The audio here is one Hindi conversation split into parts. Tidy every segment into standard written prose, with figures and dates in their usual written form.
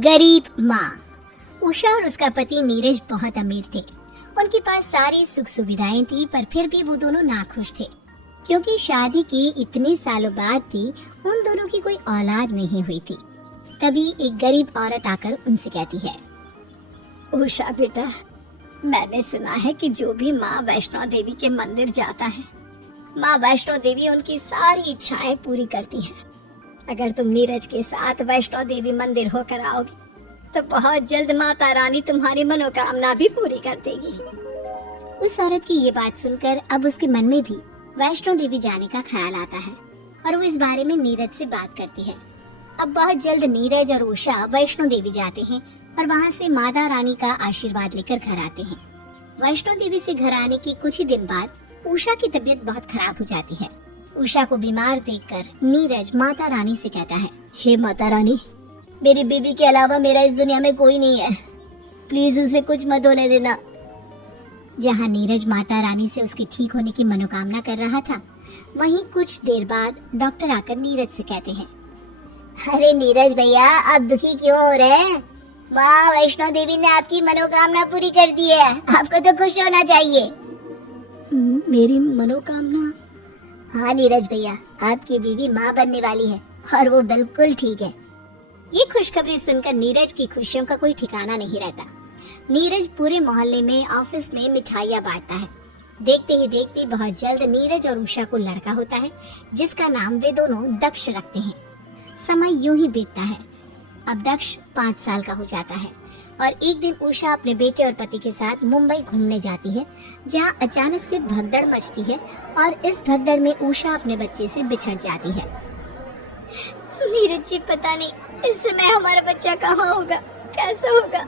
गरीब माँ। उषा और उसका पति नीरज बहुत अमीर थे। उनके पास सारी सुख सुविधाएं थी, पर फिर भी वो दोनों नाखुश थे, क्योंकि शादी के इतने सालों बाद भी उन दोनों की कोई औलाद नहीं हुई थी। तभी एक गरीब औरत आकर उनसे कहती है, उषा बेटा, मैंने सुना है कि जो भी माँ वैष्णो देवी के मंदिर जाता है, माँ वैष्णो देवी उनकी सारी इच्छाएं पूरी करती है। अगर तुम नीरज के साथ वैष्णो देवी मंदिर होकर आओगे तो बहुत जल्द माता रानी तुम्हारी मनोकामना भी पूरी कर देगी। उस औरत की ये बात सुनकर अब उसके मन में भी वैष्णो देवी जाने का ख्याल आता है और वो इस बारे में नीरज से बात करती है। अब बहुत जल्द नीरज और उषा वैष्णो देवी जाते हैं और वहाँ से माता रानी का आशीर्वाद लेकर घर आते हैं। वैष्णो देवी से घर आने के कुछ ही दिन बाद उषा की तबीयत बहुत खराब हो जाती है। उषा को बीमार देखकर नीरज माता रानी से कहता है, हे माता रानी, मेरी बीवी के अलावा मेरा इस दुनिया में कोई नहीं है, प्लीज उसे कुछ मत होने देना। जहाँ नीरज माता रानी से उसके ठीक होने की मनोकामना कर रहा था, वहीं कुछ देर बाद डॉक्टर आकर नीरज से कहते हैं, अरे नीरज भैया, आप दुखी क्यों हो रहे हैं? माँ वैष्णो देवी ने आपकी मनोकामना पूरी कर दी है, आपको तो खुश होना चाहिए। मेरी मनोकामना? हाँ नीरज भैया, आपकी बीवी माँ बनने वाली है और वो बिल्कुल ठीक है। ये खुशखबरी सुनकर नीरज की खुशियों का कोई ठिकाना नहीं रहता। नीरज पूरे मोहल्ले में, ऑफिस में मिठाइयाँ बांटता है। देखते ही देखते बहुत जल्द नीरज और उषा को लड़का होता है, जिसका नाम वे दोनों दक्ष रखते हैं। समय यूं ही बीतता है। अब दक्ष 5 साल का हो जाता है और एक दिन उषा अपने बेटे और पति के साथ मुंबई घूमने जाती है, जहां अचानक से भगदड़ मचती है और इस भगदड़ में उषा अपने बच्चे से बिछड़ जाती है। नीरज जी, पता नहीं इस समय हमारा बच्चा कहाँ होगा, कैसा होगा।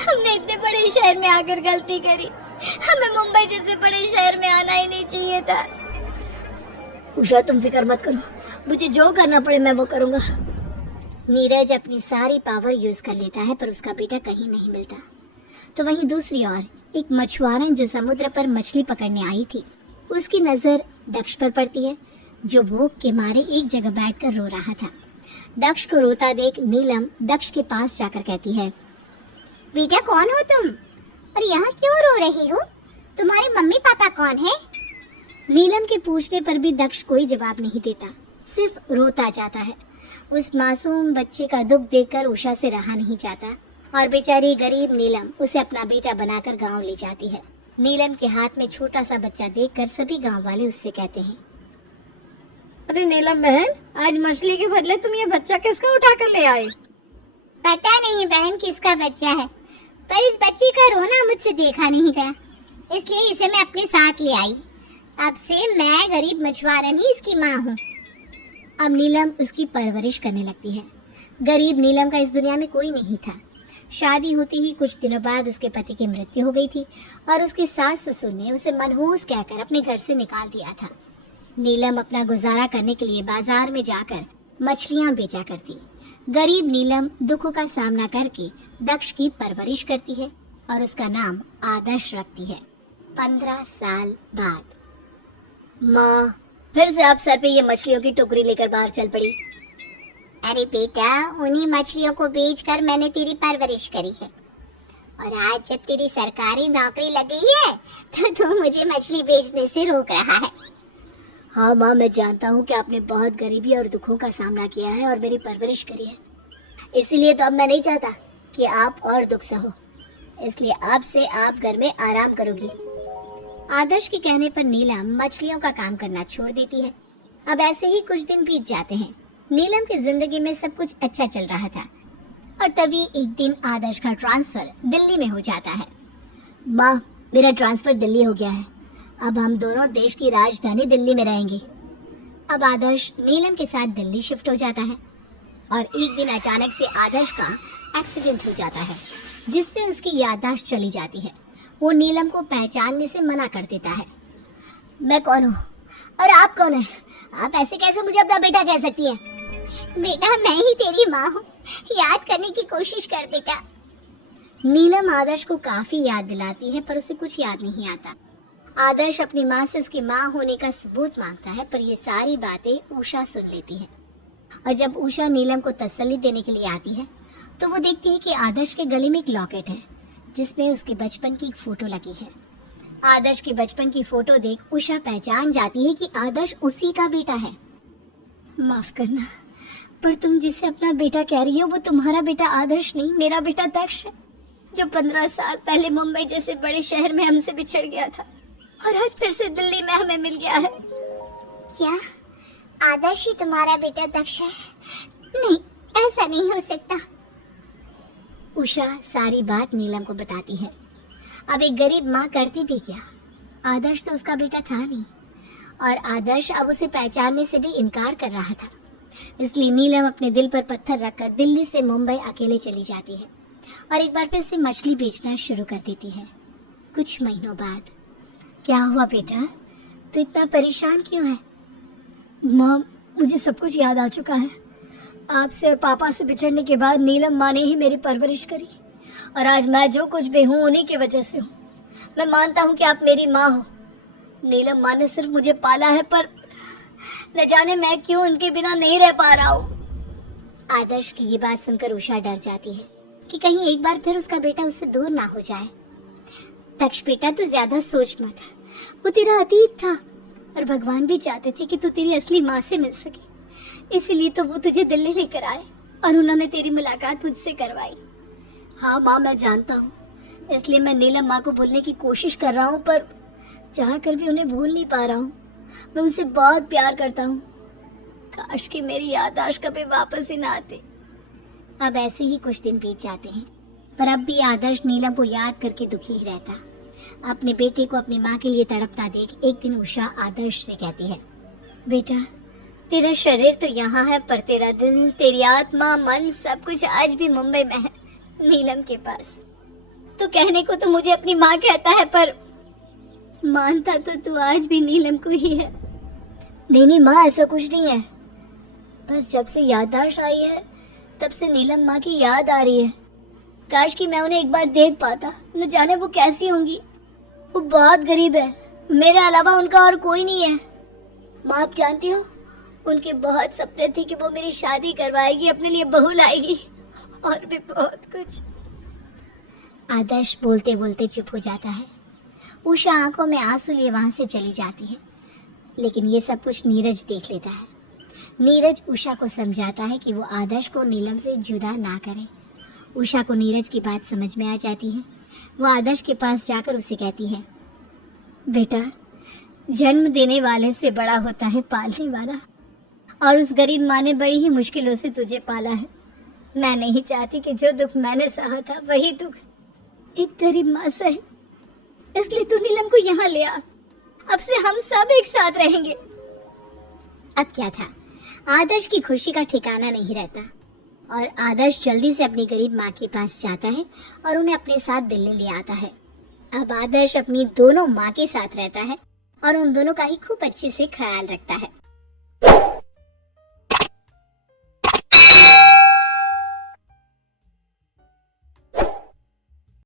हमने इतने बड़े शहर में आकर गलती करी, हमें मुंबई जैसे बड़े शहर में आना ही नहीं चाहिए था। उषा, तुम फिक्र मत करो, मुझे जो करना पड़े मैं वो करूँगा। नीरज अपनी सारी पावर यूज कर लेता है, पर उसका बेटा कहीं नहीं मिलता। तो वहीं दूसरी ओर एक मछुआरन जो समुद्र पर मछली पकड़ने आई थी, उसकी नजर दक्ष पर पड़ती है, जो भूख के मारे एक जगह बैठकर रो रहा था। दक्ष को रोता देख नीलम दक्ष के पास जाकर कहती है, बेटा कौन हो तुम और यहाँ क्यों रो रही हो? तुम्हारे मम्मी पापा कौन है? नीलम के पूछने पर भी दक्ष कोई जवाब नहीं देता, सिर्फ रोता जाता है। उस मासूम बच्चे का दुख देखकर उषा से रहा नहीं जाता और बेचारी गरीब नीलम उसे अपना बेटा बनाकर गांव ले जाती है। नीलम के हाथ में छोटा सा बच्चा देखकर सभी गांव वाले उससे कहते हैं, अरे नीलम बहन, आज मछली के बदले तुम ये बच्चा किसका उठा कर ले आए? पता नहीं बहन किसका बच्चा है, पर इस बच्चे का रोना मुझसे देखा नहीं गया, इसलिए इसे मैं अपने साथ ले आई। अब से मैं गरीब मछुआरन ही इसकी माँ हूँ। अब नीलम उसकी परवरिश करने लगती है। गरीब नीलम का इस दुनिया में कोई नहीं था। शादी होते ही कुछ दिनों बाद उसके पति की मृत्यु हो गई थी और उसके सास ससुर ने उसे मनहूस कहकर अपने घर से निकाल दिया था। नीलम अपना गुजारा करने के लिए बाजार में जाकर मछलियाँ बेचा करती। गरीब नीलम दुखों का सामना करके दक्ष की परवरिश करती है और उसका नाम आदर्श रखती है। 15 साल बाद माँ फिर से आप सर पे ये मछलियों की टोकरी लेकर बाहर चल पड़ी। अरे बेटा, उन्हीं मछलियों को बेचकर मैंने तेरी परवरिश करी है और आज जब तेरी सरकारी नौकरी लग गई है तो तू मुझे मछली बेचने से रोक रहा है। हाँ माँ, मैं जानता हूँ कि आपने बहुत गरीबी और दुखों का सामना किया है और मेरी परवरिश करी है, इसलिए तो अब मैं नहीं चाहता कि आप और दुख सहो, इसलिए अब से आप घर में आराम करोगी। आदर्श के कहने पर नीलम मछलियों का काम करना छोड़ देती है। अब ऐसे ही कुछ दिन बीत जाते हैं। नीलम की जिंदगी में सब कुछ अच्छा चल रहा था और तभी एक दिन आदर्श का ट्रांसफर दिल्ली में हो जाता है। माँ, मेरा ट्रांसफर दिल्ली हो गया है, अब हम दोनों देश की राजधानी दिल्ली में रहेंगे। अब आदर्श नीलम के साथ दिल्ली शिफ्ट हो जाता है और एक दिन अचानक से आदर्श का एक्सीडेंट हो जाता है, जिसमें उसकी याददाश्त चली जाती है। वो नीलम को पहचानने से मना कर देता है। मैं कौन हूँ और आप कौन हैं? आप ऐसे कैसे मुझे अपना बेटा कह सकती हैं? बेटा, मैं ही तेरी माँ हूँ, याद करने की कोशिश कर बेटा। नीलम आदर्श को काफी याद दिलाती है, पर उसे कुछ याद नहीं आता। आदर्श अपनी माँ से उसकी माँ होने का सबूत मांगता है, पर ये सारी बातें उषा सुन लेती है और जब उषा नीलम को तसल्ली देने के लिए आती है तो वो देखती है कि आदर्श के गले में एक लॉकेट है जिसमें उसके बचपन की एक फोटो लगी है। आदर्श की बचपन की फोटो देख उषा पहचान जाती है कि आदर्श उसी का बेटा है। माफ करना, पर तुम जिसे अपना बेटा कह रही हो वो तुम्हारा बेटा आदर्श नहीं, मेरा बेटा दक्ष है, जो 15 साल पहले मुंबई जैसे बड़े शहर में हमसे बिछड़ गया था और आज फिर से दिल्ली में हमें मिल गया है। क्या आदर्श ही तुम्हारा बेटा दक्ष है? नहीं, ऐसा नहीं हो सकता। उषा सारी बात नीलम को बताती है। अब एक गरीब माँ करती भी क्या, आदर्श तो उसका बेटा था नहीं और आदर्श अब उसे पहचानने से भी इनकार कर रहा था। इसलिए नीलम अपने दिल पर पत्थर रखकर दिल्ली से मुंबई अकेले चली जाती है और एक बार फिर से मछली बेचना शुरू कर देती है। कुछ महीनों बाद, क्या हुआ बेटा, तू इतना परेशान क्यों है? माँ, मुझे सब कुछ याद आ चुका है। आपसे और पापा से बिछड़ने के बाद नीलम माँ ने ही मेरी परवरिश करी और आज मैं जो कुछ भी हूँ उन्हीं की वजह से हूँ। मैं मानता हूँ कि आप मेरी माँ हो। नीलम माँ ने सिर्फ मुझे पाला है, पर न जाने मैं क्यों उनके बिना नहीं रह पा रहा हूँ। आदर्श की ये बात सुनकर उषा डर जाती है कि कहीं एक बार फिर उसका बेटा उससे दूर ना हो जाए। दक्ष बेटा, तू ज्यादा सोच मत, वो तेरा अतीत था और भगवान भी चाहते थे कि तू तेरी असली माँ से मिल सके, इसीलिए तो वो तुझे दिल्ली लेकर आए और उन्होंने तेरी मुलाकात मुझसे करवाई। हाँ माँ, मैं जानता हूँ, इसलिए मैं नीलम माँ को भूलने की कोशिश कर रहा हूँ, पर चाह कर भी उन्हें भूल नहीं पा रहा हूँ। मैं उनसे बहुत प्यार करता हूँ। काश कि मेरी याददाश्त कभी वापस ही ना आती। अब ऐसे ही कुछ दिन बीत जाते हैं, पर अब भी आदर्श नीलम को याद करके दुखी ही रहता। अपने बेटे को अपनी माँ के लिए तड़पता देख एक दिन उषा आदर्श से कहती है, बेटा, तेरा शरीर तो यहाँ है, पर तेरा दिल, तेरी आत्मा, मन, सब कुछ आज भी मुंबई में है, नीलम के पास। तो कहने को तो मुझे अपनी माँ कहता है, पर मानता तो तू आज भी नीलम को ही है। नहीं माँ, ऐसा कुछ नहीं है, बस जब से याददाश्त आई है तब से नीलम माँ की याद आ रही है। काश कि मैं उन्हें एक बार देख पाता, न जाने वो कैसी होंगी। वो बहुत गरीब है, मेरे अलावा उनका और कोई नहीं है। माँ, आप जानती हो, उनके बहुत सपने थे कि वो मेरी शादी करवाएगी, अपने लिए बहू लाएगी और भी बहुत कुछ। आदर्श बोलते बोलते चुप हो जाता है। उषा आंखों में आंसू लिए वहां से चली जाती है, लेकिन ये सब कुछ नीरज देख लेता है। नीरज उषा को समझाता है कि वो आदर्श को नीलम से जुदा ना करे। उषा को नीरज की बात समझ में आ जाती है। वो आदर्श के पास जाकर उसे कहती है, बेटा, जन्म देने वाले से बड़ा होता है पालने वाला, और उस गरीब माँ ने बड़ी ही मुश्किलों से तुझे पाला है। मैं नहीं चाहती कि जो दुख मैंने सहा था वही दुख एक गरीब माँ सहे, इसलिए तू नीलम को यहाँ ले आ। अब से हम सब एक साथ रहेंगे। अब क्या था, आदर्श की खुशी का ठिकाना नहीं रहता और आदर्श जल्दी से अपनी गरीब माँ के पास जाता है और उन्हें अपने साथ दिल्ली ले आता है। अब आदर्श अपनी दोनों माँ के साथ रहता है और उन दोनों का ही खूब अच्छे से ख्याल रखता है।